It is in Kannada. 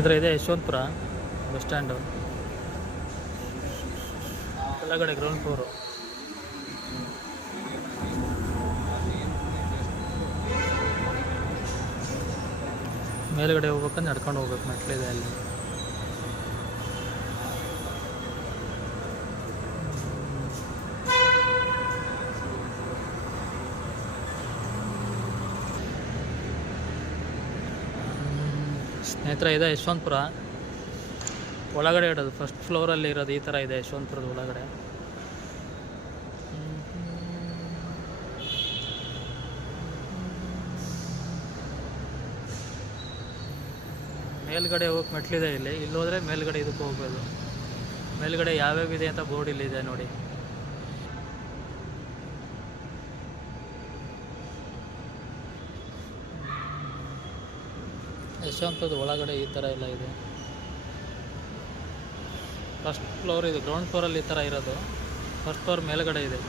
ಇದರ ಇದೆ ಯಶವಂತಪುರ ಬಸ್ ಸ್ಟ್ಯಾಂಡು ಕೆಳಗಡೆ ಗ್ರೌಂಡ್ ಫ್ಲೋರು. ಮೇಲ್ಗಡೆ ಹೋಗ್ಬೇಕಂದ್ರೆ ನಡ್ಕೊಂಡು ಹೋಗ್ಬೇಕು, ಮೆಟ್ಲಿದೆ ಅಲ್ಲಿ. ಸ್ನೇಹಿತರೆ ಇದೆ ಯಶವಂತಪುರ ಒಳಗಡೆ ಇರೋದು, ಫಸ್ಟ್ ಫ್ಲೋರಲ್ಲಿ ಇರೋದು ಈ ಥರ ಇದೆ ಯಶವಂತಪುರದ ಒಳಗಡೆ. ಮೇಲ್ಗಡೆ ಹೋಗಕ್ಕೆ ಮೆಟ್ಲಿದೆ ಇಲ್ಲಿ ಹೋದರೆ ಮೇಲ್ಗಡೆ ಇದಕ್ಕೆ ಹೋಗ್ಬೋದು. ಮೇಲ್ಗಡೆ ಯಾವ್ಯಾವ ಇದೆ ಅಂತ ಬೋರ್ಡ್ ಇಲ್ಲಿದೆ ನೋಡಿ. ಯಶವಂತಪುರದ ಒಳಗಡೆ ಈ ಥರ ಎಲ್ಲ ಇದೆ. ಫಸ್ಟ್ ಫ್ಲೋರ್ ಇದು, ಗ್ರೌಂಡ್ ಫ್ಲೋರಲ್ಲಿ ಈ ಥರ ಇರೋದು. ಫಸ್ಟ್ ಫ್ಲೋರ್ ಮೇಲ್ಗಡೆ ಇದೆ.